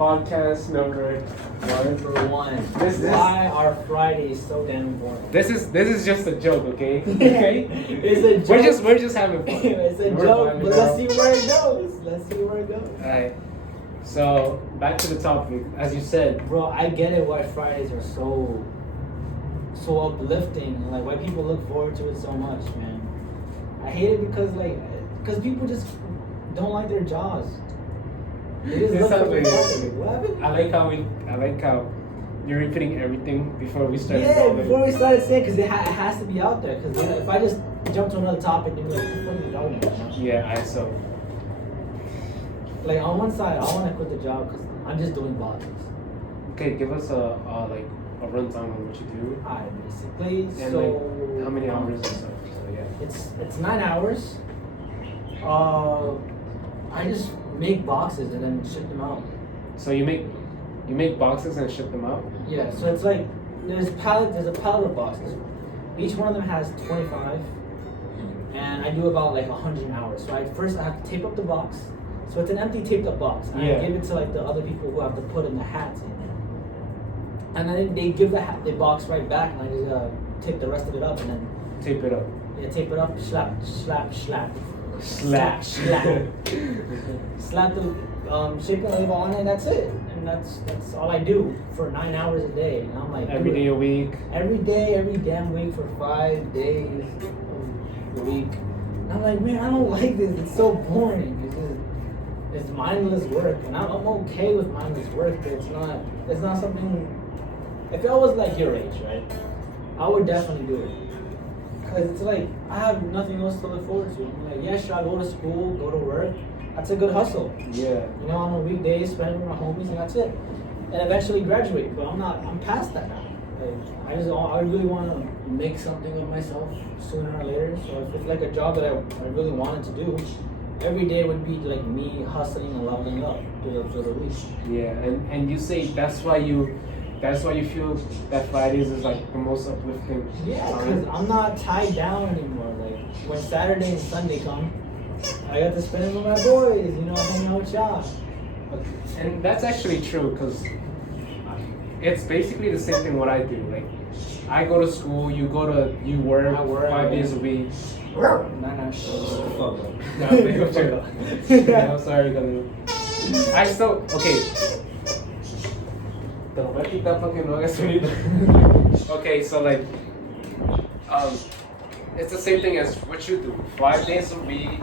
podcast number one. Why are Fridays so damn boring? This is just a joke, okay? Okay? It's a joke. We're just having fun. It's a joke, but let's see where it goes. Alright. So back to the topic, as you said. Bro, I get it why Fridays are so uplifting, and like why people look forward to it so much, man. I hate it because people just don't like their jobs. They just look for their jobs. What happened? I like how you're repeating everything before we started. Yeah, before we started saying, because it has to be out there. Because if I just jump to another topic, they'd be like, "What are you talking about?" Yeah, so. Like on one side, I want to quit the job because I'm just doing boxes. Okay, give us a rundown on what you do. Alright, basically. And so like, how many hours and stuff. So yeah. It's 9 hours. I just make boxes and then ship them out. So you make boxes and ship them out? Yeah. So it's like there's a pallet of boxes. Each one of them has 25, and I do about like 100 hours. So I have to tape up the box. So it's an empty taped up box. And I give it to like the other people who have to put in the hats in there. And then they give the box right back, and I just tape the rest of it up and then tape it up. Yeah, tape it up, slap. Slap the shipping label on it, that's it. And that's all I do for 9 hours a day. And I'm like, every day a week? Every day, every damn week for 5 days a week. And I'm like, man, I don't like this. It's so boring. It's mindless work. And I'm okay with mindless work, but it's not something. If I was like your age, right, I would definitely do it. Because it's like, I have nothing else to look forward to. I'm like, yeah, sure, I go to school, go to work. That's a good hustle. Yeah. You know, on the weekdays, spend it with my homies, and that's it. And eventually graduate. But I'm past that now. Like, I really want to make something of myself sooner or later. So if it's like a job that I really wanted to do, every day would be like me hustling and leveling up for the week. Yeah, and you say that's why you feel that Fridays is like the most uplifting. Yeah, because I'm not tied down anymore. Like when Saturday and Sunday come, I got to spend it with my boys, you know, hanging out with y'all. And that's actually true, because it's basically the same thing what I do. Like, I go to school, you work, I work 5 days a week. Nah, shut the fuck up. Yeah, I'm sorry, I still, okay. Okay, so like, it's the same thing as what you do. 5 days a week,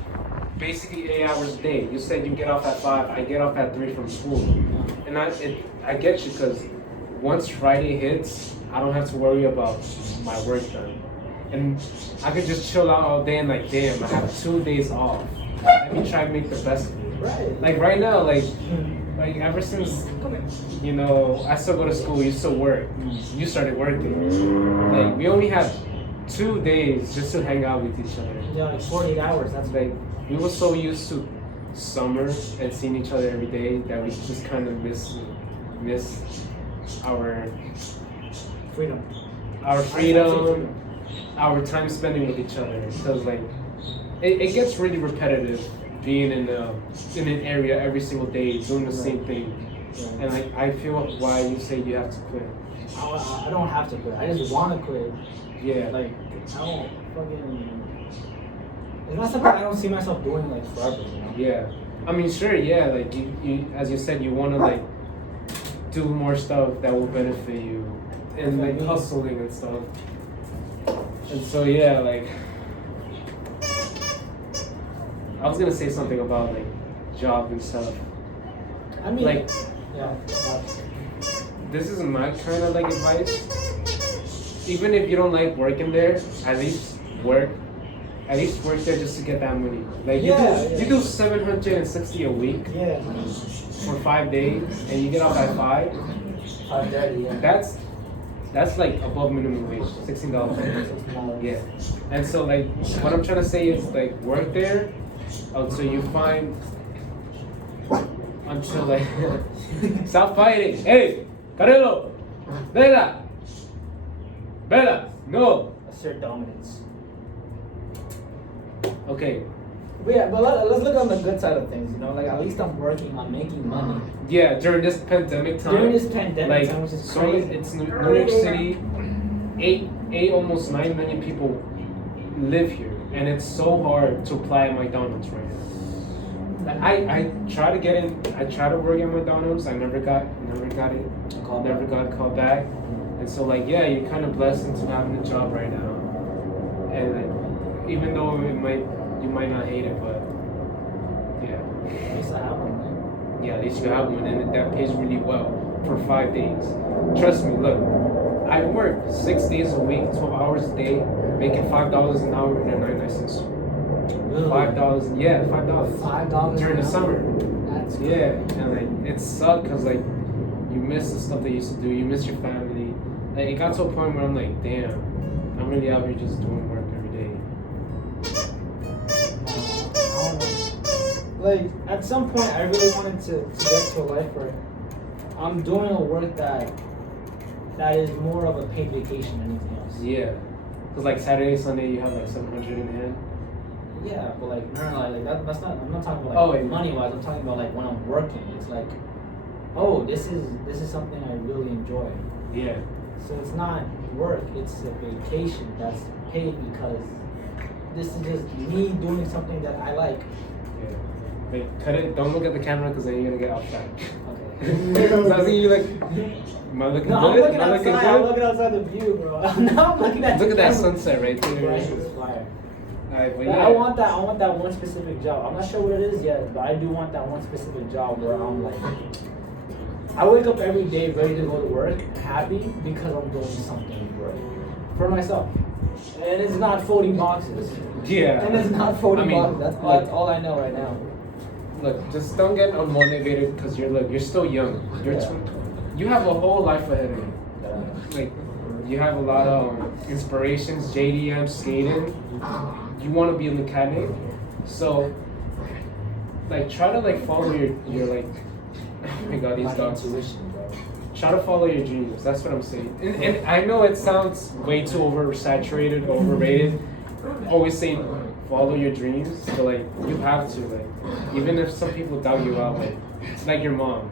basically 8 hours a day. You said you get off at 5, I get off at 3 from school. And I get you, because once Friday hits, I don't have to worry about my work done. And I could just chill out all day and like, damn, I have 2 days off. Let me try to make the best of it. Right. Like right now, like ever since, you know, I still go to school, you still work. You started working. Like we only have 2 days just to hang out with each other. Yeah, like 48 hours, that's like, we were so used to summer and seeing each other every day that we just kind of miss our freedom. Our time spending with each other, because like it gets really repetitive being in an area every single day doing the same thing. Right. And like I feel why you say you have to quit. I don't have to quit. I just want to quit. Yeah. Like I don't fucking. It's not something I don't see myself doing like forever. You know? Yeah. I mean, sure. Yeah. Like you as you said, you want to like do more stuff that will benefit you, and like hustling and stuff. And so yeah, like I was gonna say something about like job and stuff. I mean, like, yeah. This is my kind of like advice. Even if you don't like working there, at least work there just to get that money. Like you do 760 a week. Yeah. For 5 days, and you get off at 5. 5:30. Yeah. That's like above minimum wage, $16. Yeah. And so like what I'm trying to say is like work there until you find like stop fighting. Hey, Carelo, Bella, no. Assert dominance. Okay. But yeah, but let's look on the good side of things. You know, like at least I'm working on making money Yeah, during this pandemic time. during this pandemic Like time, which is so, crazy. it's New York City. Almost 9 million people live here, and it's so hard to apply at McDonald's right now. Like I try to get in. I try to work at McDonald's. I never got it. Call Never back. got called back. And so like yeah, you're kind of blessed into having a job right now. And like, even though you might not hate it, but yeah. At least I have one, man. Yeah, at least you have one, and that pays really well for 5 days. Trust me, look, I work 6 days a week, 12 hours a day, making $5 an hour and a 99 cents. Really? $5, yeah, $5. $5 during an the hour? summer. That's Yeah, crazy. and like it sucked because like you miss the stuff they used to do, you miss your family. Like it got to a point where I'm like, damn, I'm really out here just doing work every day. Like at some point, I really wanted to get to a life where I'm doing a work that is more of a paid vacation than anything else. Yeah, because like Saturday, Sunday, you have like 700 in hand. Yeah, but like no, like that's not. I'm not talking about Oh, like wait. money wise. I'm talking about like when I'm working. It's like, oh, this is something I really enjoy. Yeah. So it's not work. It's a vacation that's paid because this is just me doing something that I like. Yeah. Wait, cut it. Don't look at the camera because then you're gonna get off track. Okay. So I see you like, am I looking No, I'm good? looking Am I looking outside. I'm good? looking outside the view, bro. Now I'm looking at Look the at that camera. sunset right there. Right, it's fire. Alright, but But yeah. I want that one specific job. I'm not sure what it is yet, but I do want that one specific job where I'm like, I wake up every day ready to go to work, happy because I'm doing something great for myself. And it's not 40 boxes. Yeah. And it's not 40 I mean, boxes. That's like- all I know right now. Look, just don't get unmotivated because you're still young. Yeah. You have a whole life ahead of you. Like, you have a lot of inspirations, JDM, skating. You want to be a mechanic, so like try to like follow your like. Oh my God, these My dogs. intuition, bro. Try to follow your dreams. That's what I'm saying. And I know it sounds way too oversaturated, overrated. Always saying follow your dreams, but like you have to. Like even if some people doubt you out, like it's like your mom,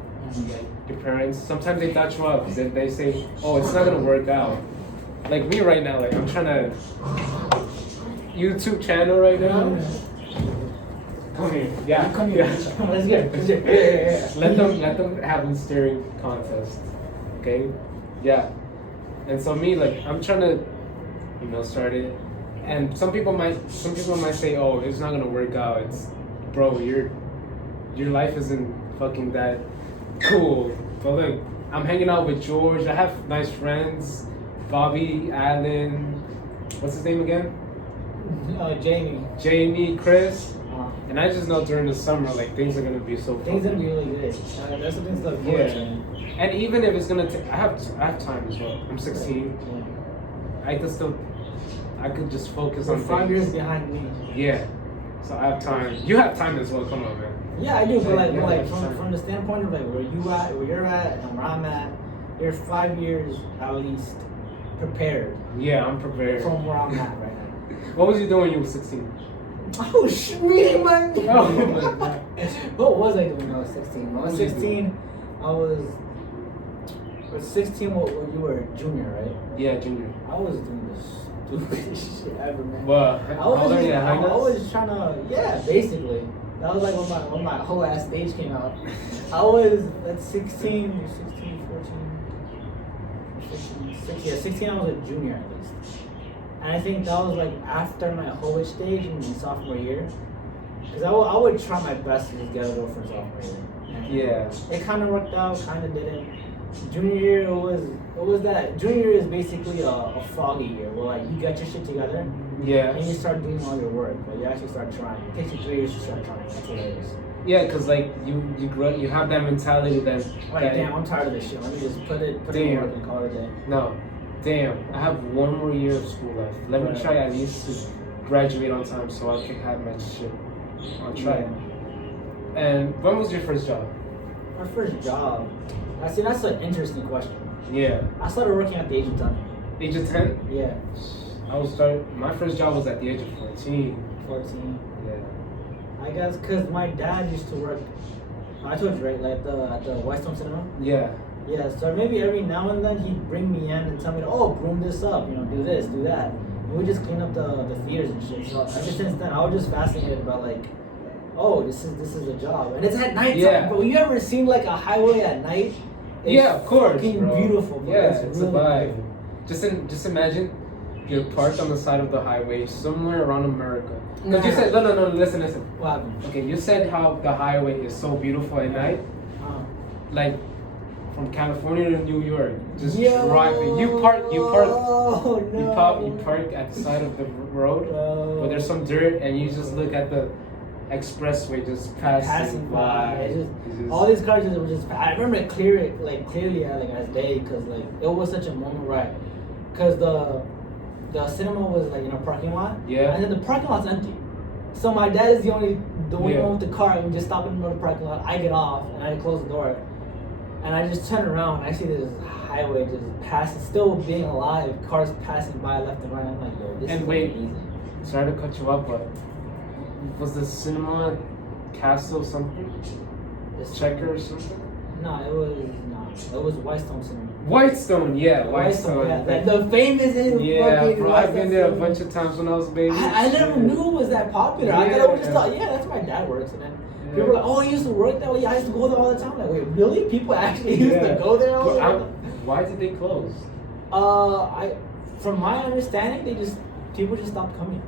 like your parents. Sometimes they doubt you out because they say, "Oh, it's not gonna work out." Like me right now, like I'm trying to YouTube channel right now. Come here. Yeah, Come here. Yeah. Come on, let's get it. Yeah. Let them have a steering contest. Okay? Yeah. And so me, like, I'm trying to, start it. And some people might say, oh, it's not gonna work out. It's bro, your life isn't fucking that cool. But look, I'm hanging out with George, I have nice friends, Bobby, Alan, what's his name again? Jamie, Chris. And I just know during the summer, like things are gonna be so fun. Things gonna be really good. That's what things look Yeah. forward to, man. And even if it's gonna take, I have time as well. I'm 16. I could just focus You're on 5 things. years behind me. Yeah. So I have time. You have time as well. Come on, man. Yeah, I do, but like, Yeah, but like yeah. from the standpoint of like where you're at, and where I'm at, you're 5 years at least prepared Yeah, I'm prepared. from where I'm at right now. What was you doing when you were 16? Oh shit, me, man. Oh my God. What was I doing when I was 16? When I was What was you 16, I was. With 16, what you were a junior, right? Yeah, junior. I was doing the stupidest shit ever, man. Well, I was trying to, yeah, basically. That was like when my whole ass stage came out. I was at 16, 16, I was a junior at least. And I think that was like after my whole stage in my sophomore year. Because I would try my best to just get it over for sophomore year. And Yeah. it kind of worked out, kind of didn't. Junior year, it was that. Junior year is basically a foggy year where like you get your shit together. Yeah. And you start doing all your work, like you actually start trying. It takes you 3 years to start trying. That's what it is. Yeah, cause like you grow, you have that mentality that. Like, damn, I'm tired of this shit. Let me just put in work and call it a day. No, damn. I have one more year of school left. Let me Right. try at least to graduate on time so I can have my shit. I'll try. Yeah. And when was your first job? My first job. I see. That's an interesting question. Yeah. I started working at the age of 10. Age of 10? Yeah, My first job was at the age of 14. 14. Yeah. I guess because my dad used to work. I told you right, like at the Whitestone Cinema. Yeah. Yeah, so maybe every now and then he'd bring me in and tell me, oh, broom this up, do this, do that. And we just clean up the theaters and shit. So ever since then, I was just fascinated about like, oh, this is a job, and it's at night. Yeah. But you ever seen like a highway at night? It's Yeah, of course, fucking bro. beautiful. Bro. Yeah, it's really a vibe. beautiful. Just imagine you're parked on the side of the highway somewhere around America. Because Nah. you said no, listen. What happened? Okay, you said how the highway is so beautiful at night, like from California to New York, just driving. You park Oh, no. you park at the side of the road, where there's some dirt, and you just look at the expressway just passing by. It's just, all these cars were just. I remember it clearly as day, because like it was such a moment, right? Because the cinema was like in a parking lot, and then the parking lot's empty. So my dad is the only one with the car, and we just stop in the middle of the parking lot. I get off and I close the door, and I just turn around. And I see this highway just passing, still being alive. Cars passing by left and right. I'm like, yo, this is amazing. Sorry to cut you off, but was the cinema Castle something? Checker or something? No, it was not. It was Whitestone Cinema. Whitestone, yeah, Whitestone. Yeah, the famous in fucking bro, I've been there a bunch of times when I was a baby. I never knew it was that popular. I thought I just thought, that's where my dad works, and then people were like, oh, he used to work there. Well, yeah, I used to go there all the time. Like, wait, really? People actually used to go there all the time? Why did they close? From my understanding, people just stopped coming.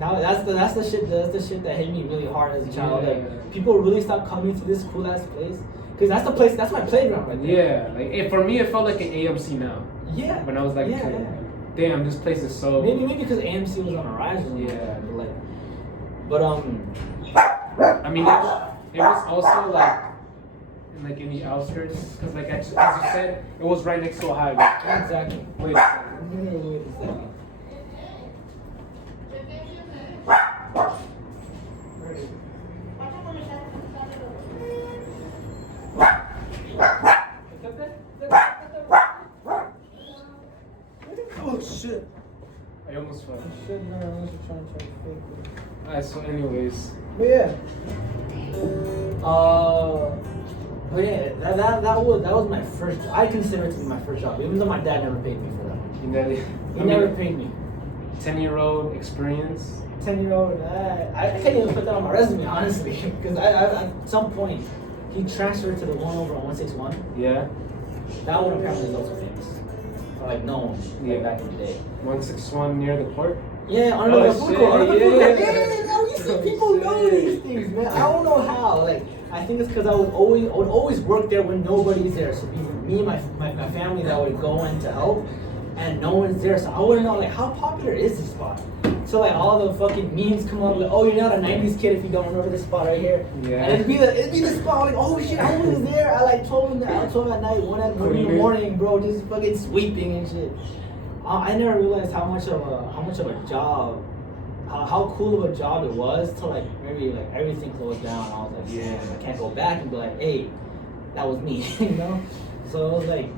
Now that's the shit that hit me really hard as a child. Like, people really stopped coming to this cool ass place. Because that's the place, that's my playground right there. Yeah, like for me, it felt like an AMC now. Yeah. When I was like, damn, this place is so. Maybe because AMC was on the rise. Yeah. But I mean, it was also like in the outskirts, because like as you said, it was right next to a highway. Exactly. Wait a second. Wait a second. Oh shit! I almost fell. Shit, no, I was trying to fake it. Alright, so anyways. But yeah. But yeah, that was my first. I consider it to be my first job, even though my dad never paid me for that. He never paid me. 10-year-old experience. 10-year-old. I can't even put that on my resume, honestly, because I at some point he transferred to the one over on 161. Yeah. That one apparently is also famous. Like known, back in the day. 161 near the court. Yeah, under the food court. You see, people know these things, man. I don't know how. Like, I think it's because I would always work there when nobody's there. So me and my family that would go in to help, and no one's there. So I wouldn't know, like, how popular is this spot? So like all the fucking memes come up like, oh, you're not a 90s kid if you don't remember this spot right here. Yeah. And it'd be the spot like, oh shit, I was there. I like 12 at night, 1 in the morning, bro, just fucking sweeping and shit. I never realized how much of a job, how cool of a job it was till like maybe like everything closed down. I was like, yeah, I can't go back and be like, hey, that was me, you know. So it was like.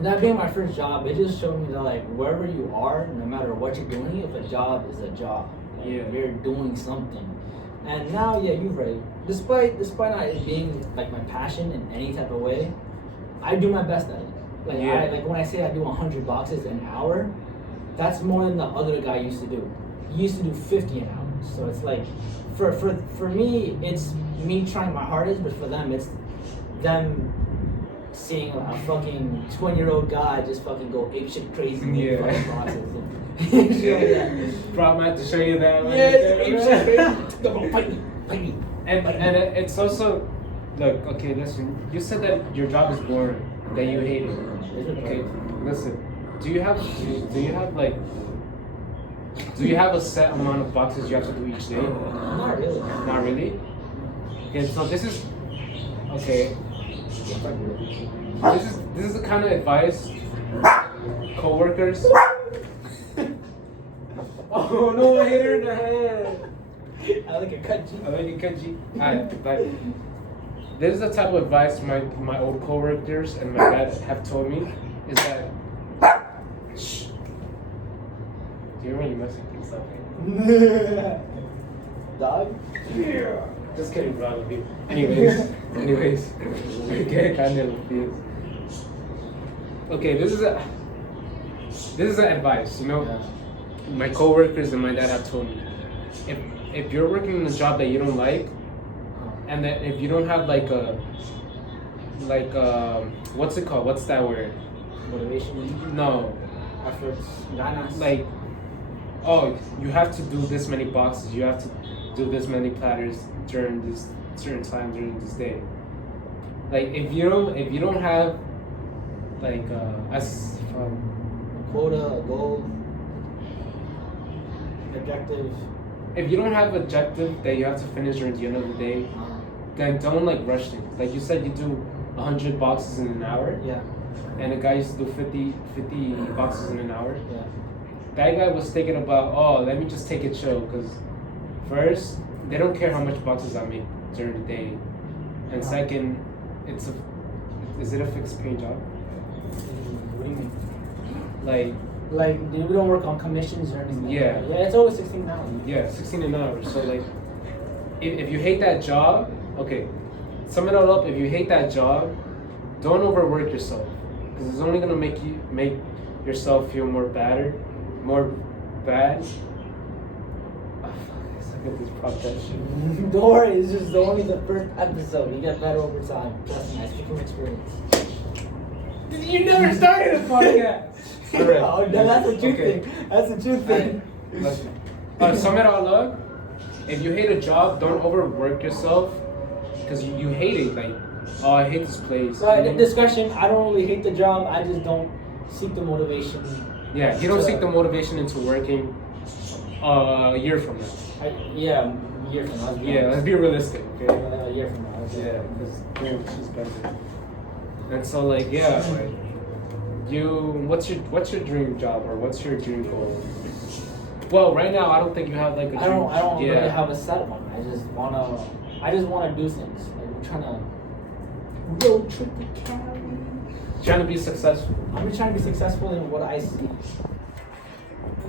That being my first job, it just showed me that like wherever you are, no matter what you're doing, if a job is a job, like, you're doing something. And now, you're right. Despite not it being like my passion in any type of way, I do my best at it. Like when I say I do 100 boxes an hour, that's more than the other guy used to do. He used to do 50 an hour. So it's like, for me, it's me trying my hardest, but for them, it's them seeing a fucking 20-year-old guy just fucking go apeshit crazy in fucking boxes. Bro, I'm gonna have to show you that. Apeshit crazy. Fight me. And it's also, look, okay, listen. You said that your job is boring, that you hate it. Okay, listen. Do you have a set amount of boxes you have to do each day? Not really. Not really? Okay, so this is the kind of advice coworkers. Oh no, I hit her in the head. I like a cut G. Alright, like this is the type of advice my old coworkers and my dad have told me is that shh. Do you hear when you mess with things up? dog. Yeah. Just kidding, bro. I love you. Anyways. Okay, kind of confused. Okay, this is an advice. You know, Yeah. my coworkers and my dad have told me, if you're working in a job that you don't like, and that if you don't have like what's it called? What's that word? Motivation. No. Efforts. Ganas. Like, oh, you have to do this many boxes. You have to do this many platters during this certain time during this day. Like, if you don't have like as a quota, a goal, objective. if you don't have objective that you have to finish during the end of the day, then don't like rush things. Like you said, you do 100 boxes in an hour. Yeah. And a guy used to do 50 boxes in an hour. Yeah. That guy was thinking about, oh, let me just take it chill, because first, they don't care how much boxes I make during the day, and second, is it a fixed pay job? What do you mean? Like we don't work on commissions or anything. Yeah. Like that. Yeah, it's always 16 hours. Yeah, 16 an hour. So like, if you hate that job, okay, sum it all up. If you hate that job, don't overwork yourself, because it's only gonna make yourself feel more bad. I get this prop that shit. Don't worry, it's just only the first episode. You get better over time. Trust me, I speak from experience. You never started a podcast. Alright. Oh, no, that's a true Okay. thing. That's a true thing. Sum it all up. If you hate a job, don't overwork yourself, because you hate it. Like, oh, I hate this place. So, in discussion, I don't really hate the job. I just don't seek the motivation. Yeah, you don't seek the motivation into working a year from now. A year from now. Yeah, let's be realistic, okay? A year from now. Yeah, because she's better. And so, like, yeah, like, what's your dream job, or what's your dream goal? Well, right now, I don't think you have like a dream. I don't really have a set one. I just wanna do things. Like, I'm trying to road trip to Cali. Trying to be successful. I'm just trying to be successful in what I see.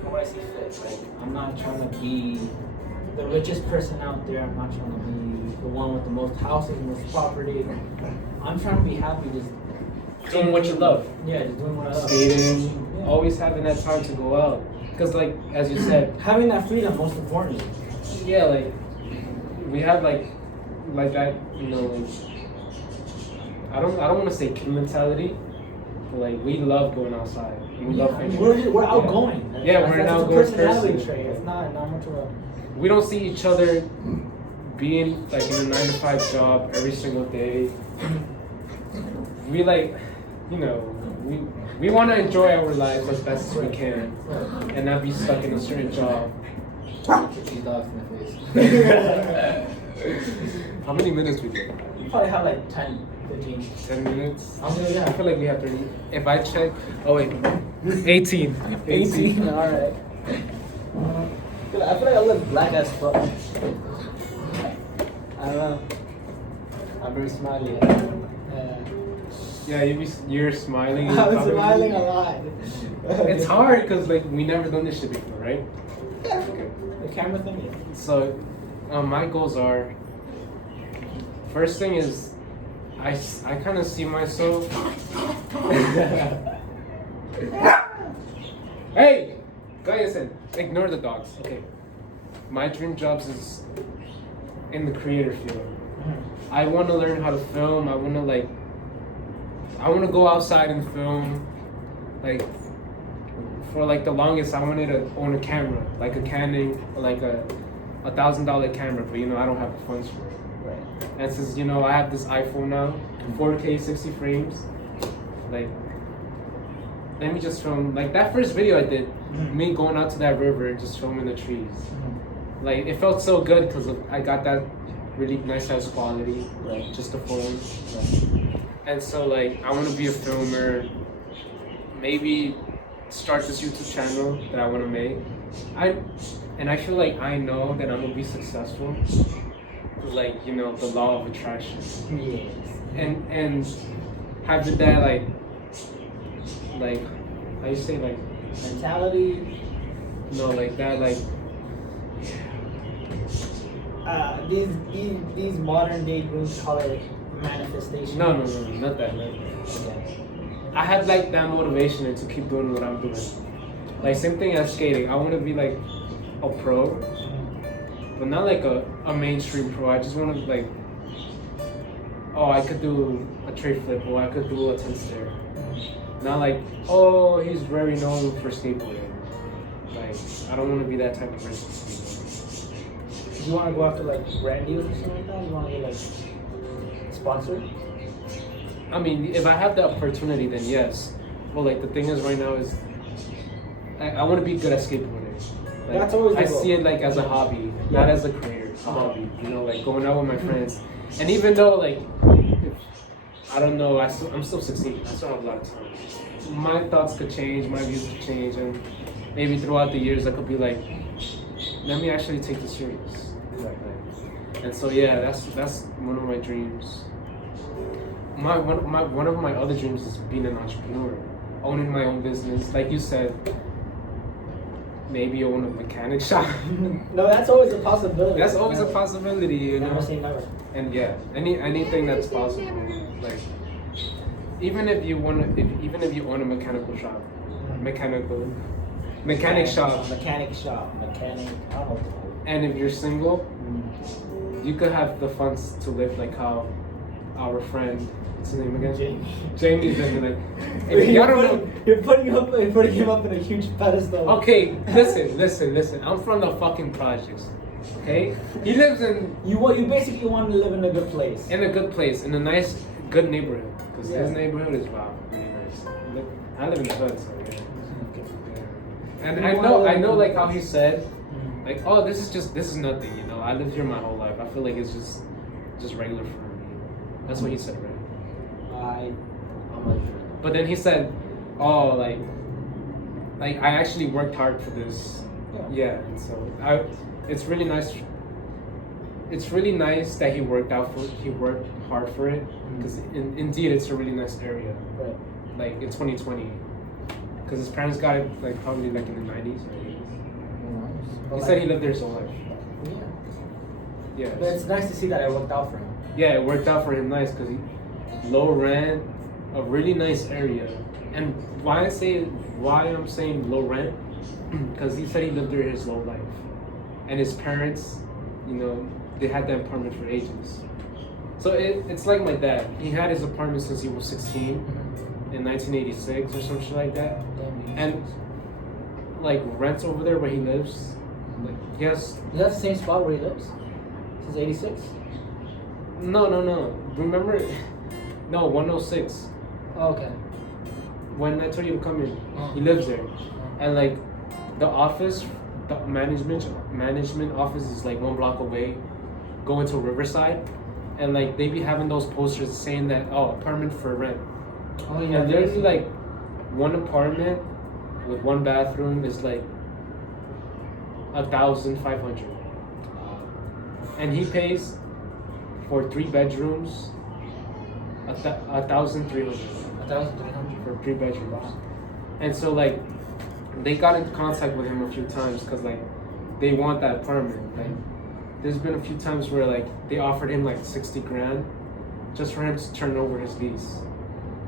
What I see fit. Like, I'm not trying to be the richest person out there. I'm not trying to be the one with the most houses, most property. I'm trying to be happy just Doing what you love. Yeah, just doing what I love. Skating. Yeah. Always having that time to go out. Because, like, as you said, Having that freedom, most importantly. yeah, like, we have like that, you know, like, I don't want to say king mentality, but like, we love going outside. And we love fishing. We're outgoing. Yeah, we're an outgoing That's a personality person. trait. It's not much of a. We don't see each other being like in a 9-to-5 job every single day. We like, you know, we want to enjoy our lives as best as we can, and not be stuck in a certain job. Kick these dogs in the face. How many minutes we get? You probably have like 10, 15. 10 minutes? How many do you I have? feel like we have 30. If I check, oh wait, 18. 18. Alright. I feel like I look black as fuck. I don't know. I'm very smiley. Yeah, you're smiling. I'm smiling a lot. It's hard because like we never done this shit before, right? Yeah. Okay. The camera thing. Yeah. So, my goals are. First thing is, I kind of see myself. Hey, guys, ignore the dogs. Okay, my dream jobs is in the creator field. I want to learn how to film. I want to go outside and film. Like, for like the longest, I wanted to own a camera, like a Canon, like a $1,000 camera. But I don't have the funds for it. Right. And since I have this iPhone now, 4K 60 frames, like, let me just film. Like that first video I did, me going out to that river and just filming the trees. Like it felt so good because I got that really nice ass quality, like just the phone. And so like I want to be a filmer. Maybe start this YouTube channel that I want to make. I feel like I know that I'm gonna be successful. Like the law of attraction. Yes. And having that like how you say like mentality. no like that like these modern day dreams call it manifestation. No, not that. Okay. I have like that motivation to keep doing what I'm doing. Like same thing as skating. I want to be like a pro, but not like a mainstream pro. I just want to like, oh, I could do a tray flip or I could do a 10 stair. Not like, oh, he's very known for skateboarding. Like, I don't want to be that type of person. Do you want to go after like brand deals or something like that? You want to get like sponsored? I mean, if I have the opportunity, then yes. But like the thing is, right now is, I want to be good at skateboarding. Like, That's always the I goal. see it like as a hobby, not as a career. A hobby, you know, like going out with my friends. And even though like, I don't know, I'm still succeeding. I still have a lot of time. My thoughts could change, my views could change, and maybe throughout the years I could be like, let me actually take this serious. And so yeah, that's one of my dreams. One of my other dreams is being an entrepreneur, owning my own business. Like you said, maybe own a mechanic shop. No, that's always a possibility. That's always a possibility, you know. Never say never. And yeah, anything that's possible. Like even if you own a mechanical shop, mechanic shop. I don't know. And if you're single, you could have the funds to live like how our friend, what's his name again? Jamie's living like. If y'all don't know. You're putting him up in a huge pedestal. Okay, listen. I'm from the fucking projects. Okay, he lives in You basically want to live in a good place. a good place, in a nice, good neighborhood. Because Yeah. his neighborhood is wow, really nice. I live in the hood, so yeah. And I know, like how he said, like, oh, this is nothing, you know. I lived here my whole life. I feel like it's just regular for me. That's what he said, right? I'm like, But then he said, oh, like I actually worked hard for this. Yeah, and so it's really nice. It's really nice that he worked hard for it, because indeed it's a really nice area. right. Like in 2020, because his parents got it like probably like in the 90s or 80s. He said he lived there his whole life. Yeah. Yeah. But it's nice to see that it worked out for him. Yeah, it worked out for him nice because low rent, a really nice area. And why I'm saying low rent, because he said he lived there his whole life, and his parents, you know, they had that apartment for ages. So it's like my dad. He had his apartment since he was 16 in 1986 or some shit like that. And like rents over there where he lives, like he has. Is that the same spot where he lives? Since '86? No. Remember? No, 106. Oh, okay. When I told you to come in, he lives there, and like the office, the management office is like 1 block away. Go into Riverside, and like they be having those posters saying that, oh, apartment for rent. Oh yeah. And literally like one apartment with 1 bathroom is like 1,500, and he pays for 3 bedrooms 1,300. 1,300 for 3 bedrooms. And so like they got in contact with him a few times because like they want that apartment. Like there's been a few times where like they offered him like 60 grand just for him to turn over his lease,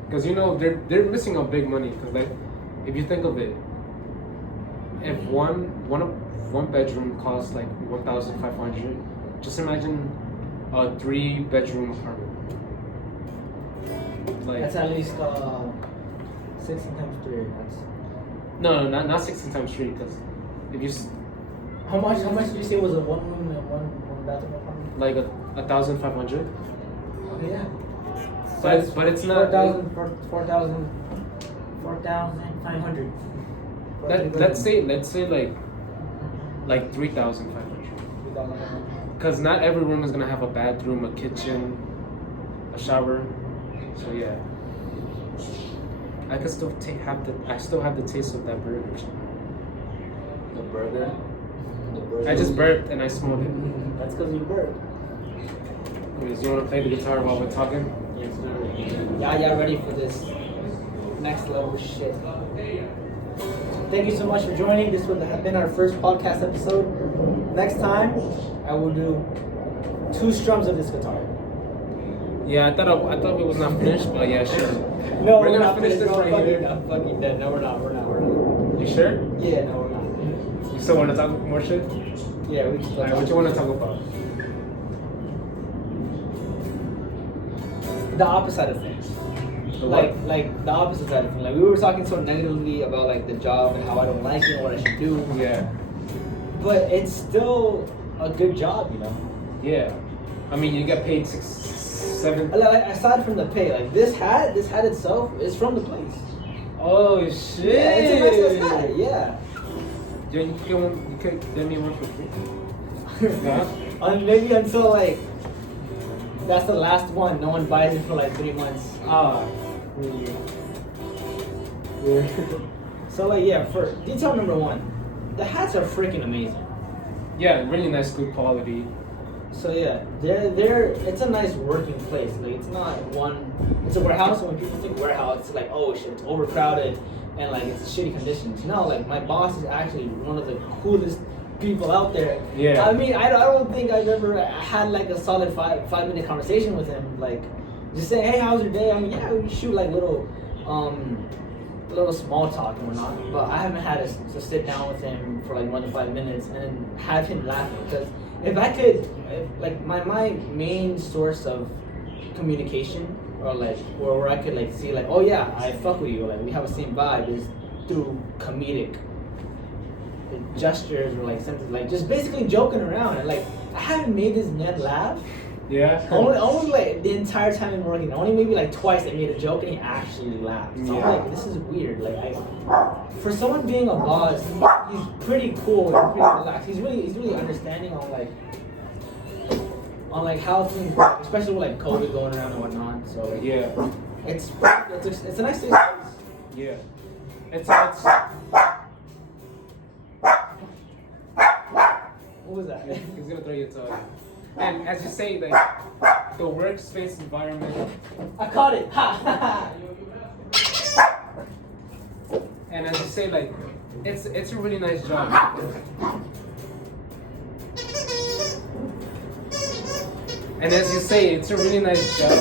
because you know they're missing out big money. Because like if you think of it, if one bedroom costs like 1,500, just imagine a 3-bedroom apartment. Like, that's at least 16 times 3. That's no, not 16 times 3, because if you how much did you say was a 1 room and one bathroom apartment? like 1,500. Okay, yeah. But it's not. 4,500. Let's say like 3,500. Because not every room is gonna have a bathroom, a kitchen, a shower. So yeah, I could still I still have the taste of that burger. The burger. I just burped and I smelled it. That's because you burped. Anyways, you wanna play the guitar while we're talking? Yes, sir. Y'all ready for this next level shit? Thank you so much for joining. This would have been our first podcast episode. next time I will do 2 strums of this guitar. Yeah, I thought we was not finished, but yeah, sure. No, we're gonna not finish this right here. Fucking dead. No, we're not. You sure? Yeah, no, we're not. You still want to talk more shit? Yeah, we just. Alright, what you want to talk about? The opposite of things. Like the opposite side of things. Like we were talking so negatively about like the job and how I don't like it and what I should do. Yeah. But it's still a good job, you know. Yeah. I mean, you get paid 6, 7. Like, aside from the pay, like this hat itself is from the place. Oh shit! Yeah, it's a nice hat. Yeah. Yo, you could get me one for free. Nah? Maybe until like that's the last one. No one buys it for like 3 months. Ah. Yeah. So like yeah, for detail number 1, the hats are freaking amazing. Yeah, really nice, good quality. So yeah, they're it's a nice working place. Like it's not it's a warehouse. And when people think warehouse, it's like, oh shit, it's overcrowded and like it's shitty conditions. No, like my boss is actually one of the coolest people out there. Yeah. I mean, I don't think I've ever had like a solid 5-minute conversation with him. Like just saying, hey, how's your day? I mean, yeah, we shoot like little small talk and whatnot, but I haven't had to sit down with him for like more than 5 minutes and then have him laughing. Because if I could, like my main source of communication or like where I could like see like, oh yeah, I fuck with you, like we have the same vibe, is through comedic gestures or like something, like just basically joking around. And like I haven't made this man laugh. Yeah. Only like the entire time I'm working. Only maybe like twice I made a joke and he actually laughed. So Yeah. I'm like, this is weird. Like for someone being a boss, he's pretty cool and pretty relaxed. He's really understanding on like how things work, especially with like COVID going around and whatnot. So like, Yeah. it's a nice thing. Yeah. It's What was that? He's gonna throw you a toy. And as you say, like the workspace environment. I caught it. Ha ha ha. And as you say, like it's a really nice job. And as you say, it's a really nice job.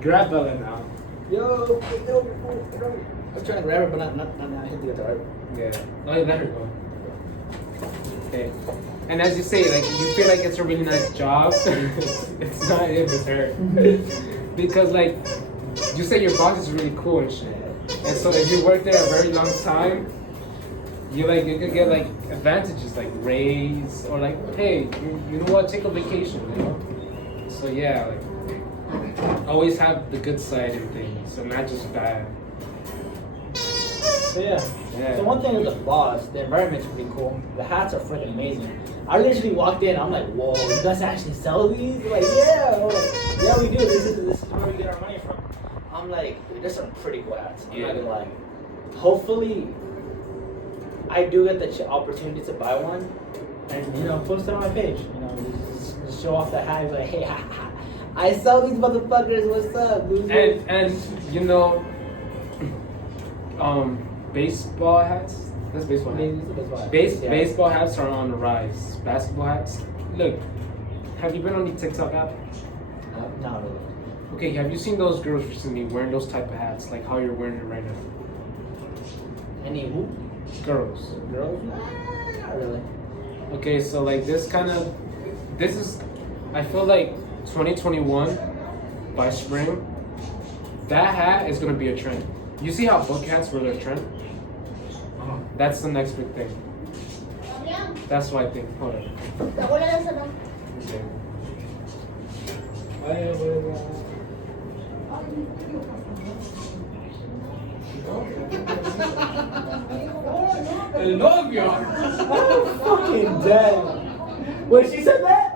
Grab Bella now. Yo. I was trying to grab her, but not hit the guitar. Yeah. Oh, you let her go. Okay. And as you say, like you feel like it's a really nice job. It's not him, it's her. Because like you say your boss is really cool and shit. And so if you work there a very long time, you could get like advantages like raise or like, hey, you know what, take a vacation, you know? So yeah, like always have the good side in things, so not just bad. So yeah. So one thing with the boss, the environment's pretty cool. The hats are freaking amazing. I literally walked in, I'm like, whoa, you guys actually sell these? They're like, yeah. I'm like, yeah, we do. This is where we get our money from. I'm like, there's some pretty cool hats. I'm not gonna lie. Hopefully, I do get the opportunity to buy one, and post it on my page. Just show off the hat. Like, hey, I sell these motherfuckers. What's up, dude? And baseball hats. That's baseball hats. Baseball hats are on the rise. Basketball hats. Look, have you been on the TikTok app? Not really. Okay, have you seen those girls recently wearing those type of hats, like how you're wearing it right now? Any who? Girls. Girls? Not really. Okay, so like this is, I feel like 2021 by spring, that hat is gonna be a trend. You see how book hats were their trend? That's the next big thing. That's what I think. Hold on. Okay. El novio. I'm fucking dead. Wait, she said that?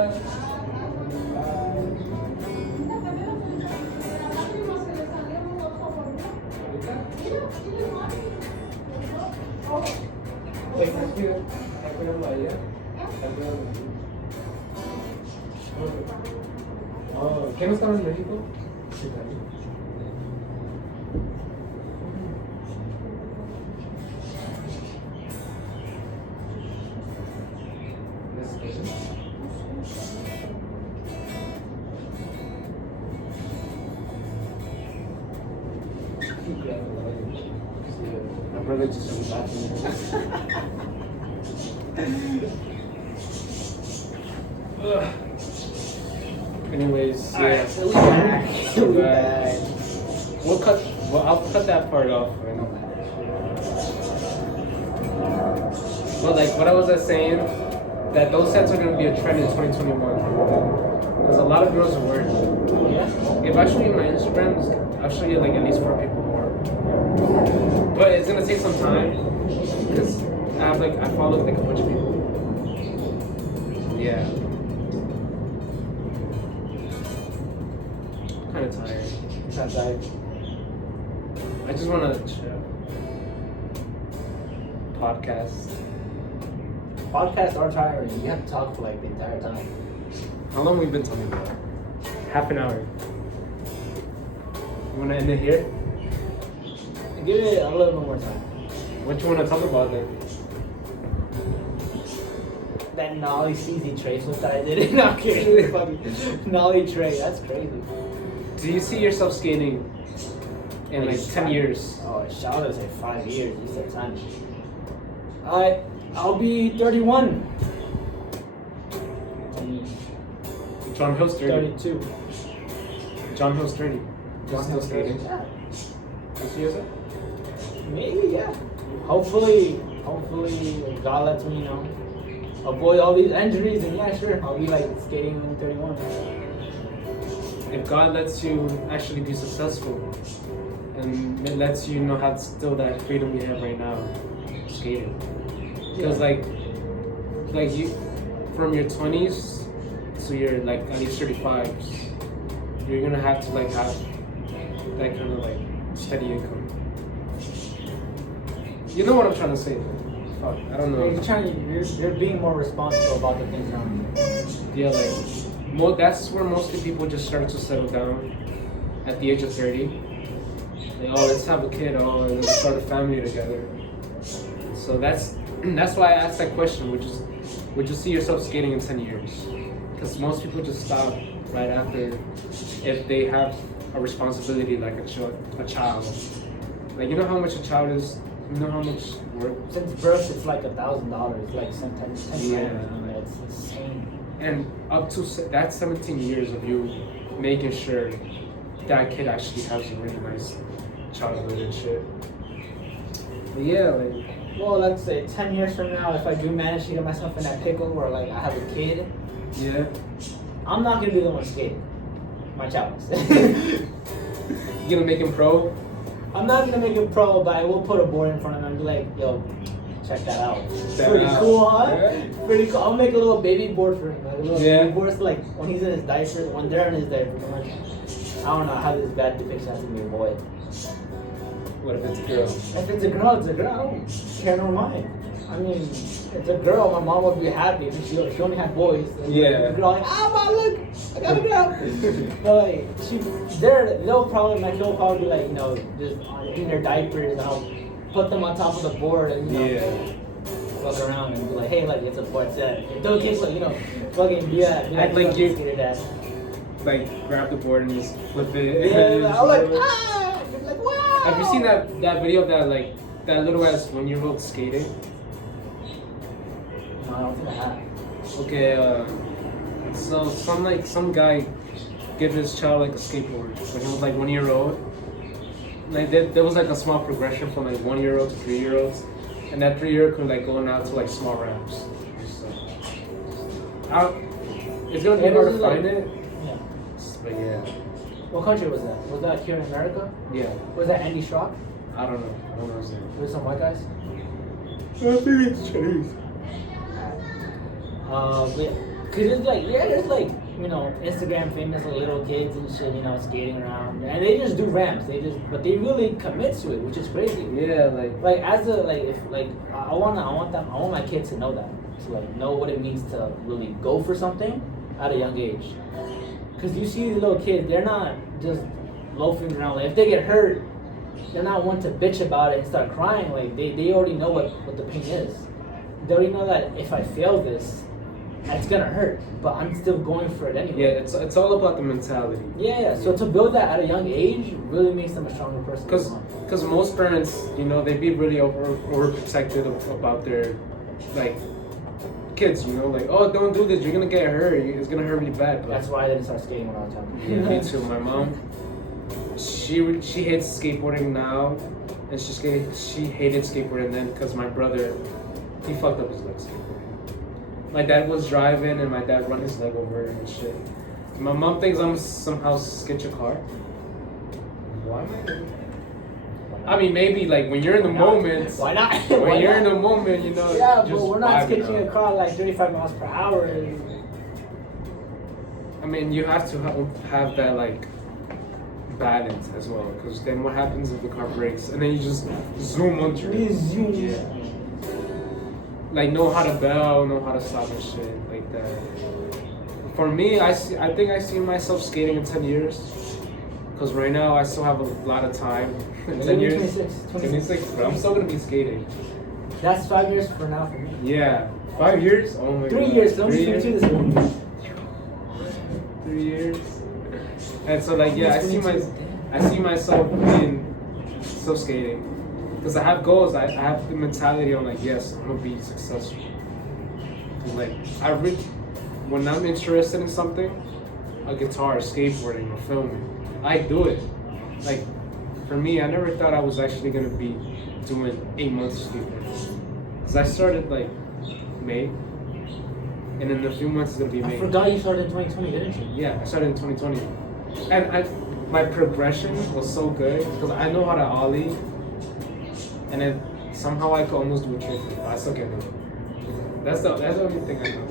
Oh, ¿qué no estaba en México? Sí, my brother just went laughing. Anyways, yeah. So bad. I'll cut that part off right now. But like, what I was saying, that those sets are gonna be a trend in 2021. Because a lot of girls are wearing them. Yeah. If I show you my Instagram, I'll show you like at least 4 people more. But it's gonna take some time because I follow like a bunch of people. Yeah. Kind of tired. Not tired. I just want to chill. Podcast. Podcasts are tiring. You have to talk for like the entire time. How long we been talking about? Half an hour. You want to end it here? Give it a little bit more time. What you want to talk about then? That Nolly CZ trace with that I did. No, I'm kidding. Fucking Nolly tray. That's crazy. Do you see yourself skating in like 10 years? Oh, shout out to 5 years. You said 10. I'll be 31. John Hill's 30. 32. John Hill's 30. You're still skating? Yeah. You see yourself? Maybe, yeah. Hopefully, if God lets me, avoid all these injuries, and yeah, sure, I'll be like skating in 31. If God lets you actually be successful and it lets you know how to still that freedom you have right now, skating. Because like you, from your 20s to your like at least 35s, you're gonna have to like have that kind of like steady income. You know what I'm trying to say? Fuck, I don't know. You're being more responsible about the things around you. Yeah, like that's where most of the people just start to settle down at the age of 30. Like, oh, let's have a kid, oh, and let's start a family together. So that's why I asked that question, which is, would you see yourself skating in 10 years? Because most people just stop right after if they have a responsibility like a child. Like, you know how much a child is? You know how much work? Since birth, it's like $1,000, like sometimes 10 Yeah. grand. It's insane. And up to that's 17 years of you making sure that kid actually has a really nice childhood and shit. But yeah, like. Well, let's say 10 years from now, if I do manage to get myself in that pickle where like I have a kid, Yeah. I'm not gonna be the one skating. My child is. You gonna make him pro? I'm not gonna make him pro, but I will put a board in front of him and be like, yo, check that out. Check Pretty it out. cool, huh? Yeah. Pretty cool. I'll make a little baby board for him. Like a little Yeah. baby board, so like when he's in his diaper, when they're in his diaper. I'm like, I don't know how this bad depiction has to be a boy. What if it's a girl? If it's a girl, it's a girl. I don't care no mind. I mean, it's a girl. My mom would be happy if she only had boys. And Yeah. The girl like, mom, look, I got a girl. But like, they'll probably, my kid will probably be like, just in their diapers, and I'll put them on top of the board and fuck around and be like, hey, like it's a board set. Don't kiss, like fucking be Act like you- skater dad. Like grab the board and just flip it. Yeah, I'm like, like wow. Have you seen that video of that little ass 1-year-old skating? No, I don't think I have. Okay, so some guy gave his child like a skateboard when he was like 1 year old. Like there was like a small progression from like 1 year old to 3 year olds, and that 3-year-old could like go now to like small ramps. So, it's gonna be hard to find it. Yeah. But yeah. What country was that? Was that here in America? Yeah. Was that Andy Schrock? I don't know. I don't know his name. Was it some white guys? I think it's Chinese. But Cause it's like, yeah, there's like, Instagram famous like little kids and shit, skating around, and they just do ramps. But they really commit to it, which is crazy. Yeah, like as a if I want my kids to know that, to like know what it means to really go for something at a young age. Cause you see these little kids, they're not just loafing around. Like if they get hurt, they're not one to bitch about it and start crying. Like they already know what the pain is. They already know that if I fail this, it's gonna hurt, but I'm still going for it anyway. Yeah, it's all about the mentality. Yeah. So to build that at a young age really makes them a stronger person. Because most parents, they be really overprotective about their kids. Like, oh, don't do this. You're gonna get hurt. It's gonna hurt really bad. But that's why I didn't start skating when I was young. Yeah, me too. My mom, she hates skateboarding now, and she hated skateboarding then because my brother, he fucked up his legs. My dad was driving and my dad run his leg over and shit. My mom thinks I'm somehow sketch a car. Why am I doing that? I mean, maybe like when you're in the moment. Why not? When you're in the moment, Yeah, but we're not sketching a car like 35 miles per hour. I mean, you have to have that balance as well, because then what happens if the car breaks and then you just zoom onto it? Yeah. Like know how to bell, know how to stop and shit like that. For me, I think I see myself skating in 10 years, because right now I still have a lot of time. In 10 years, 26, but I'm still gonna be skating. That's 5 years for now for me. Yeah, 5 years. Oh my 3 God. years. 3 years. This morning. 3 years. And so yeah, I see myself being still skating. Because I have goals, I have the mentality on yes, I'm gonna be successful. When I'm interested in something, a guitar, skateboarding, or filming, I do it. For me, I never thought I was actually gonna be doing 8 months of skateboarding. Because I started May, and in a few months it's gonna be May. I forgot you started in 2020, didn't you? Yeah, I started in 2020. And my progression was so good, because I know how to ollie. And then somehow I could almost do a tray flip, but I still can't do it. That's the only thing I know.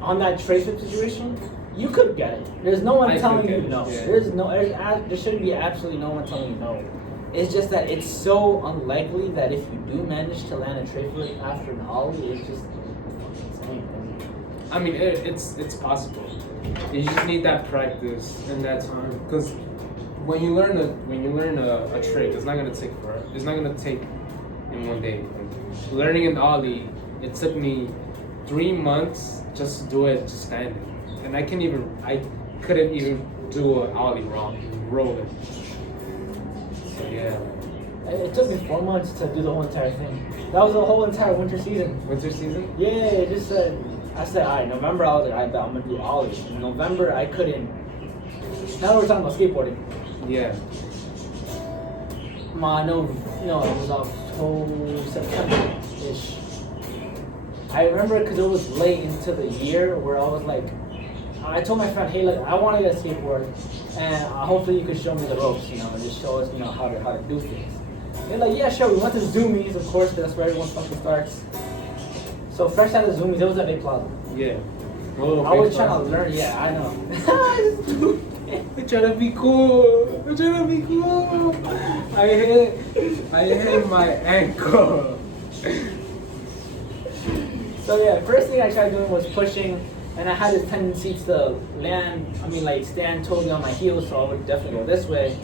On that tray flip situation, you could get it. There's no one telling you no. Yeah. There shouldn't be absolutely no one telling you no. It's just that it's so unlikely that if you do manage to land a tray flip after an ollie, it's just insane. I mean, it's possible. You just need that practice and that time, because when you learn a trick, it's not gonna take forever. It's not gonna take in one day. Learning an ollie, it took me 3 months just to do it, just standing, and I couldn't even do an ollie wrong, rolling. So yeah. It took me 4 months to do the whole entire thing. That was the whole entire winter season. Winter season? Yeah, I said, all right, November I was like, I bet I'm gonna do ollies. In November I couldn't. Now we're talking about skateboarding. Yeah. It was October, September-ish. I remember because it was late into the year where I was like, I told my friend, hey, look, I want to get a skateboard, and hopefully you could show me the ropes, and just show us, how to do things. They're like, yeah, sure. We went to Zoomies, of course, that's where everyone fucking starts. So fresh out of Zoomies, it was at Big Plaza. Yeah. Oh, I was trying to learn. Yeah, I know. I'm trying to be cool. I hit my ankle. So yeah, first thing I tried doing was pushing, and I had this tendency to stand totally on my heels, so I would definitely go this way.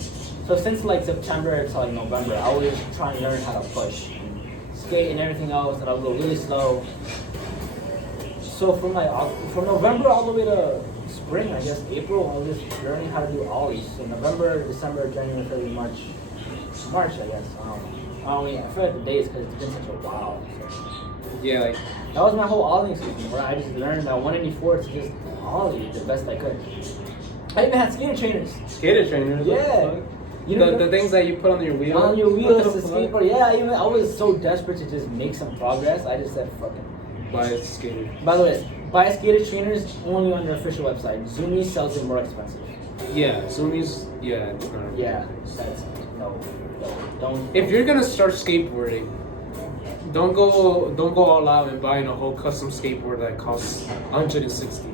So since September to November, I was trying to learn how to push, skate and everything else, and I would go really slow. So from November all the way to spring, I guess April, I was just learning how to do ollies. So November, December, January, February, March, I guess. I forgot the days because it's been such a while. So. Yeah, that was my whole ollieing season, where I just learned that 184 to just ollie the best I could. I even had skater trainers. Skater trainers? Yeah. The things that you put on your wheels? On your wheels to skateboard. Yeah, I was so desperate to just make some progress. I just said, fuck it. Buy a skater. By the way, buy skater trainers only on their official website. Zoomies sells it more expensive. Yeah, Zoomies, yeah. Yeah, that's, no, don't. If you're gonna start skateboarding, don't go all out and buying a whole custom skateboard that costs 160.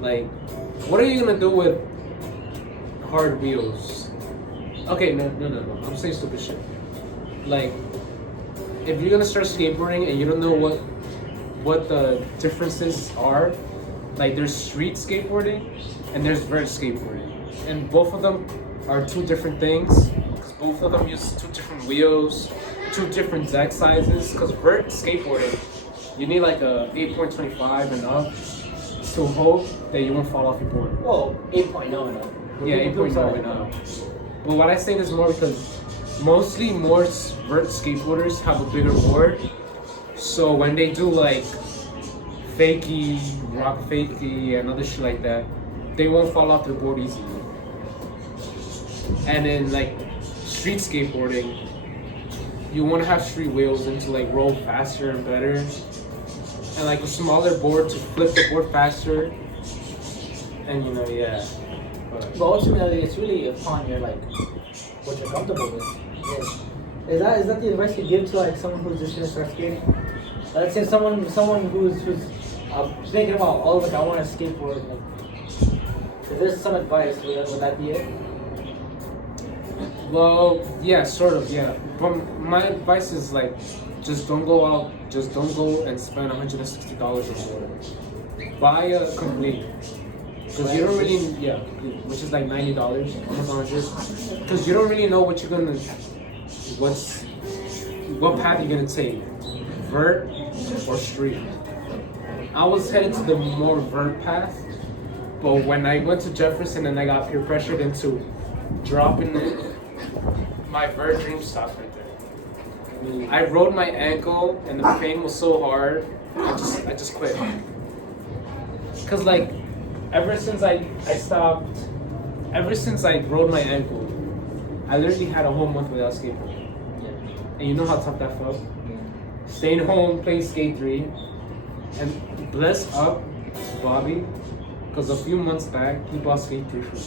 Like, what are you gonna do with hard wheels? Okay, no. I'm saying stupid shit. Like, if you're gonna start skateboarding and you don't know what the differences are, like there's street skateboarding and there's vert skateboarding, and both of them are two different things. Because both of them use two different wheels, two different deck sizes. Because vert skateboarding, you need like a 8.25 and up to hope that you won't fall off your board. Well, 8.0 and up. Yeah, 8.0 and up. But what I say this more because mostly more vert skateboarders have a bigger board. So when they do like fakie, rock fakie, and other shit like that, they won't fall off their board easily. And then like street skateboarding, you want to have street wheels and to like roll faster and better, and like a smaller board to flip the board faster. And you know, yeah. But ultimately, it's really upon your like what you're comfortable with. Yeah. Is that the advice you give to like someone who's just gonna start skating? Let's say someone who's thinking about, oh, like I want to skateboard. Like, if there's some advice, would that be it? Well, yeah, sort of, yeah. But my advice is like, just don't go out, just don't go and spend $160 on board. Buy a complete. Because you don't really, yeah, which is like $90, almost 100. Because you don't really know what you're gonna, what path you're gonna take, vert or street. I was headed to the more vert path, but when I went to Jefferson and I got peer pressured into dropping it, my vert dream stopped right there. I rolled my ankle and the pain was so hard, I just quit. Cause like, ever since I rolled my ankle, I literally had a whole month without skateboarding. And you know how tough that felt? Staying home, playing Skate 3, and bless up Bobby, because a few months back, he bought Skate 3 for me.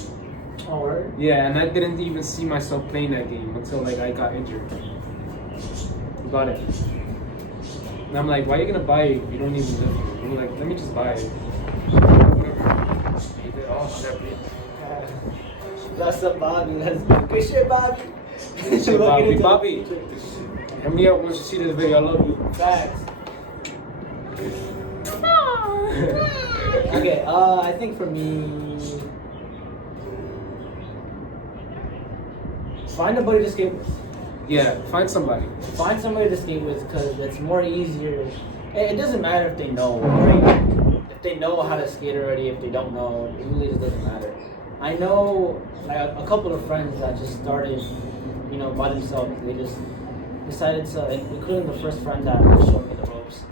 Oh, right. Yeah, and I didn't even see myself playing that game until like I got injured. He bought it. And I'm like, why are you gonna buy it if you don't even live here? And he's like, let me just buy it. Whatever. He did all separate. Bless up, Bobby. Let's go. Good shit, Bobby. Good shit, Bobby. Bobby. Hit me up once you see this video. I love you. Facts. Okay, I think for me, find a buddy to skate with. Yeah, find somebody. Find somebody to skate with because it's more easier. It doesn't matter if they know, right? If they know how to skate already, if they don't know, it really just doesn't matter. I know like a couple of friends that just started, you know, by themselves. They just decided to, including the first friend that showed me the ropes.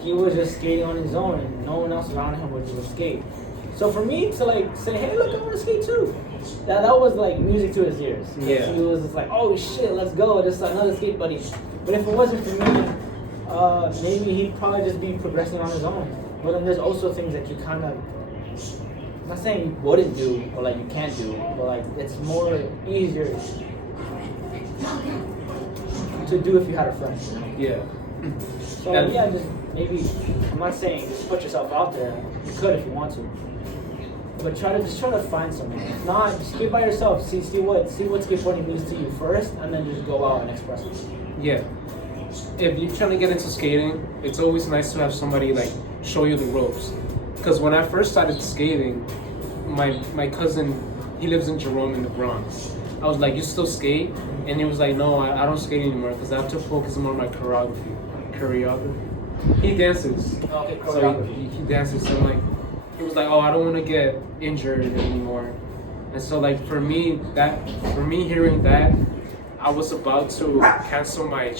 He was just skating on his own and no one else around him would skate. So for me to like say, hey look, I want to skate too. That was like music to his ears. Yeah. He was just like, oh shit, let's go, just another skate buddy. But if it wasn't for me, maybe he'd probably just be progressing on his own. But then there's also things that you kind of, I'm not saying you wouldn't do or like you can't do, but like it's more easier to do if you had a friend. Yeah. So yeah, just maybe, I'm not saying just put yourself out there. You could if you want to. But try to find someone. If not, just skate by yourself. See what skateboarding means to you first, and then just go out and express it. Yeah. If you're trying to get into skating, it's always nice to have somebody like show you the ropes. Because when I first started skating, my cousin, he lives in Jerome in the Bronx. I was like, you still skate? And he was like, no, I don't skate anymore because I have to focus more on my choreography. He dances. Oh, okay, So he dances. So like, he was like, oh, I don't want to get injured anymore. And so like for me hearing that, I was about to cancel my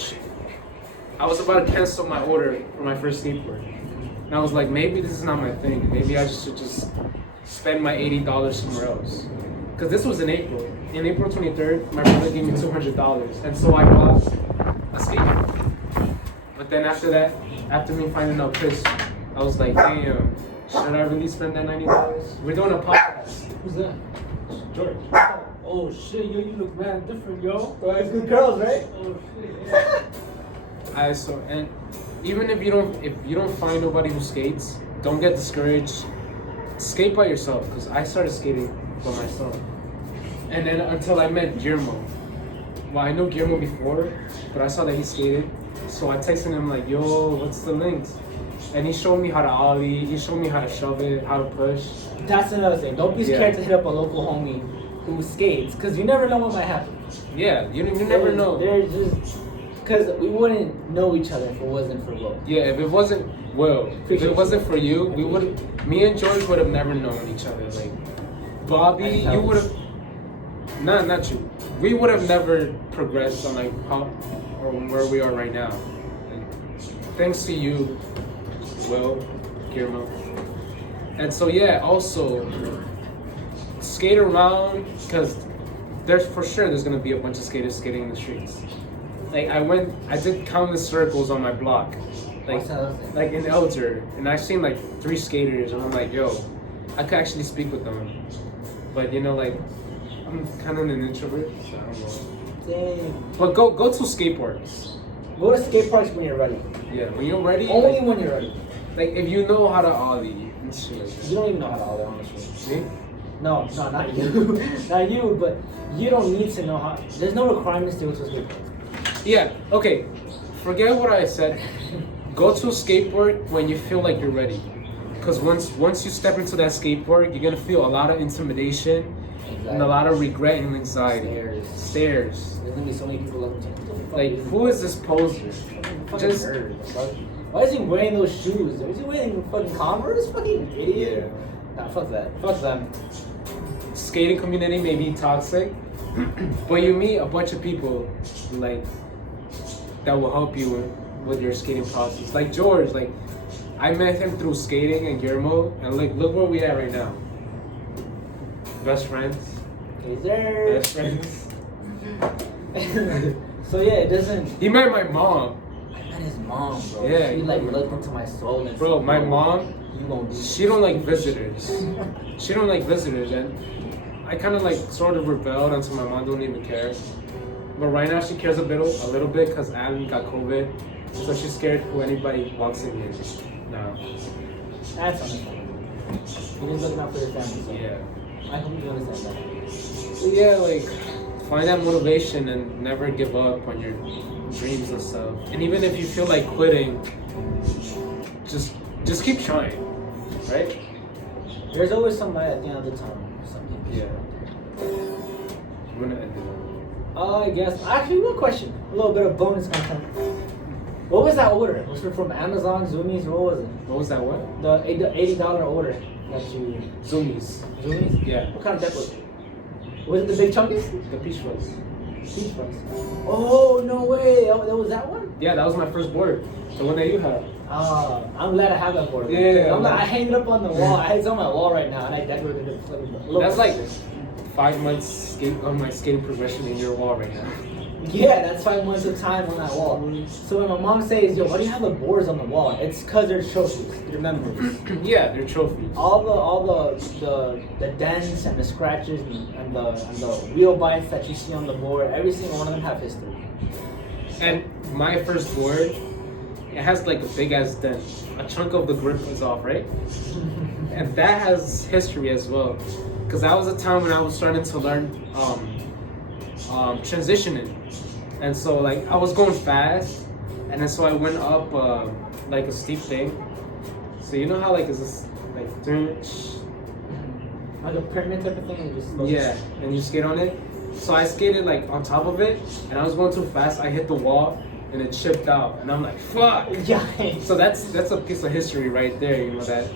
order for my first skateboard. And I was like, maybe this is not my thing. Maybe I should just spend my $80 somewhere else. Because this was in April. In April 23rd, my brother gave me $200. And so I bought a skateboard. But then after that, after me finding out Chris, I was like, damn, should I really spend that $90? We're doing a podcast. Who's that? George. Oh shit, yo, you look mad different, yo. Oh, it's good girls, right? Oh shit. Yeah. And even if you don't find nobody who skates, don't get discouraged. Skate by yourself, because I started skating by myself, and then until I met Guillermo. Well, I know Guillermo before, but I saw that he skated, so I texted him like, "Yo, what's the links?" And he showed me how to ollie. He showed me how to shove it, how to push. That's another thing. Don't be scared to hit up a local homie who skates, because you never know what might happen. Yeah, you never know. They're just because we wouldn't know each other if it wasn't for Will. Yeah, if it wasn't for you, we would. Me and George would have never known each other. Like Bobby, you would have. Not you. We would have never progressed on like how or where we are right now. And thanks to you, Will, Guillermo. And so yeah, also skate around, because there's gonna be a bunch of skaters skating in the streets. Like I did countless circles on my block, like in Elder, and I've seen like 3 skaters, and I'm like, yo, I could actually speak with them, but like I'm kind of an introvert, so I don't know. Dang. But go to skate parks. Go to skate parks when you're ready. Yeah, when you're ready. Only when you're ready. Like if you know how to ollie and shit like that. You don't even know how to ollie, honestly. Me? No, not you. Not you, but you don't need to know how. There's no requirements to go to a skate park. Yeah, okay. Forget what I said. Go to a skateboard when you feel like you're ready. Because once you step into that skateboard, you're gonna feel a lot of intimidation and a lot of regret and anxiety. Stairs. There's gonna be so many people looking. Like, who is this poser? Just why is he wearing those shoes? Is he wearing fucking Converse? Fucking idiot. Nah, fuck that. Fuck them. Skating community may be toxic, but you meet a bunch of people like that will help you with your skating process. Like George, like I met him through skating and Guillermo, and like look where we at right now. Best friends. Best friends. So yeah, it doesn't. He met my mom. I met his mom, bro. Yeah, She like looked into my soul and bro, said, my mom. You won't do She don't like visitors. She don't like visitors, and I kind of like sort of rebelled until my mom don't even care. But right now she cares a little bit because Adam got COVID, so she's scared who anybody walks in here now. That's understandable. You're just looking out for your family. So Yeah. I hope you understand that. So yeah, like find that motivation and never give up on your dreams and stuff. And even if you feel like quitting, just keep trying, right? There's always somebody at the end of the tunnel. Something. Yeah. I'm gonna end it. I guess. Actually, one question. A little bit of bonus content. What was that order? Was it from Amazon, Zoomies, or what was it? What was that? What? The $80 order that you. Zoomies. Zoomies? Yeah. What kind of deck was it? Was it the big chunkies? The peach fuzz. Peach fuzz. Oh, no way. That was that one? Yeah, that was my first board. The one that you have. I'm glad I have that board. Yeah. I hang it up on the wall. It's on my wall right now, and I decorated it. That's like 5 months on my skating progression in your wall right now. Yeah, that's 5 months of time on that wall. So when my mom says, "Yo, why do you have the boards on the wall?" It's because they're trophies, they're memories. Yeah, they're trophies. All the dents and the scratches and the wheel bites that you see on the board, every single one of them have history. And my first board, it has like a big ass dent. A chunk of the grip is off, right? And that has history as well. Because that was a time when I was starting to learn transitioning. And so like I was going fast, and then so I went up like a steep thing. So you know how like is this like like a pyramid type of thing, and just yeah, and you skate on it. So I skated like on top of it, and I was going too fast. I hit the wall, and it chipped out, and I'm like, fuck. Yeah. So that's a piece of history right there. You know that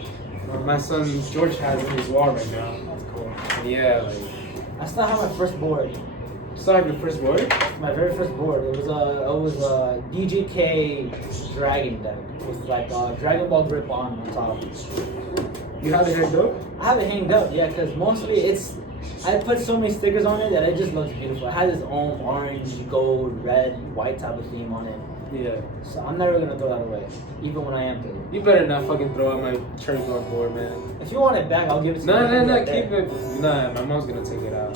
my son George has in his wall right now. That's cool. Yeah, like. I still have my first board. Still have your first board? My very first board. It was a DGK Dragon deck with like a Dragon Ball grip on top. You have it hanged up? I have it hanged up, yeah, because mostly I put so many stickers on it that it just looks beautiful. It has its own orange, gold, red, white type of theme on it. Yeah. So I'm never gonna throw that away, even when I am to. You better not fucking throw out my church board, man. If you want it back, I'll give it to you. No, keep it. Nah, my mom's gonna take it out.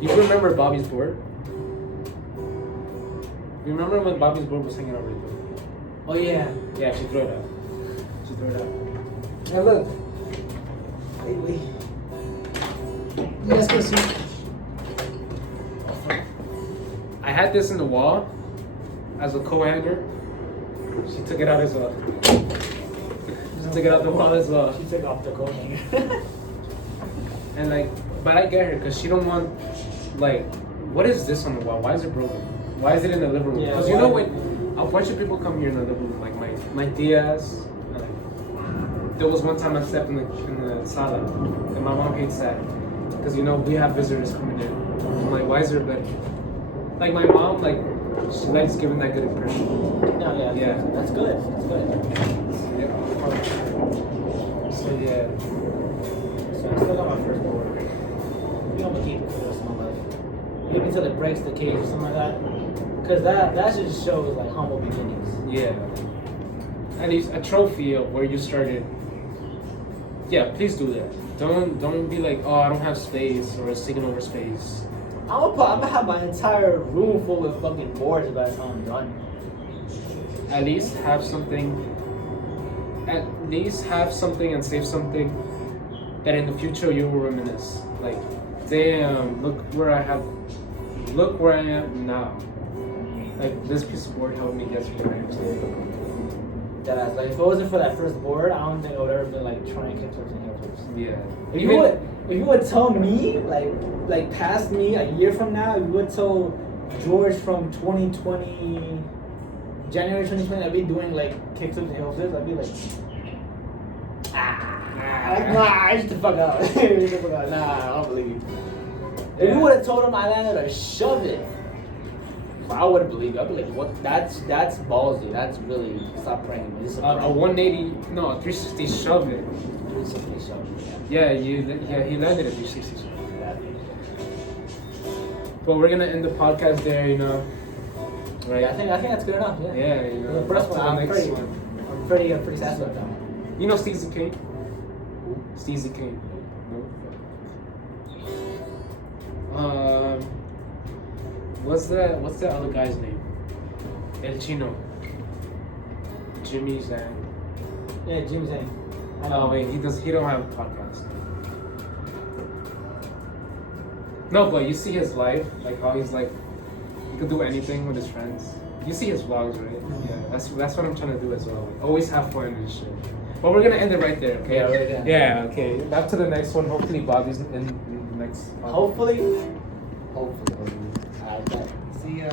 You remember Bobby's board? You remember when Bobby's board was hanging out right there? Oh yeah. Yeah, she threw it out. She threw it out. Hey, look. Wait. Let's go see. I had this in the wall as a co-hanger. She took it out as well. She took it out the wall as well. She took off the coat hanger. And like, but I get her because she don't want, like, what is this on the wall? Why is it broken? Why is it in the living room? Yeah, Because you know when a bunch of people come here in the living room, like my tias. There was one time I slept in the sala, and my mom hates that because you know we have visitors coming in. I'm like, why is there a bed? Like my mom, like she likes giving that good impression. No, yeah. Yeah. That's good. That's good. Yeah. So yeah. So I still got my first board. You know, I'm gonna keep it for the rest of my life. Maybe until it breaks the cage or something like that. Cause that just shows like humble beginnings. Yeah. At least a trophy of where you started. Yeah, please do that. Don't be like, oh, I don't have space or it's taking over space. I'm gonna have my entire room full of fucking boards by the time I'm done. At least have something. At least have something and save something that in the future you will reminisce. Like, damn, look where I am now. Like this piece of board helped me get to where I am today. That like if it wasn't for that first board, I don't think I would ever been like trying kickflips and heel flips. Yeah. If you would tell me like past me a year from now, if you would tell George from 2020, January 2020, I'd be doing like kickflips and heel flips, I'd be like, shut the fuck up. Shut the fuck up. Nah, I don't believe you. If you would have told him I landed a shove it, I wouldn't believe you. I'd be like, what? That's ballsy. That's really, stop pranking me. This is a 180, no, a 360 shove it. 360 shove. Yeah, he landed a 360 shove. But we're gonna end the podcast there, you know. Right? Yeah, I think that's good enough. Yeah. Yeah, you know. The first one, I'm pretty satisfied with that one. You know Steezy King? Steezy King. No? What's the other guy's name? El Chino. Jimmy Zhang. Yeah, Jim Zhang. Oh wait, he don't have a podcast. No, but you see his life, like how he's like, he could do anything with his friends. You see his vlogs, right? Yeah, that's what I'm trying to do as well. Like, always have fun and shit. But we're gonna end it right there, okay? Yeah, right there. Yeah, okay. Back to the next one. Hopefully Bobby's in the next. Hopefully. Alright, see ya.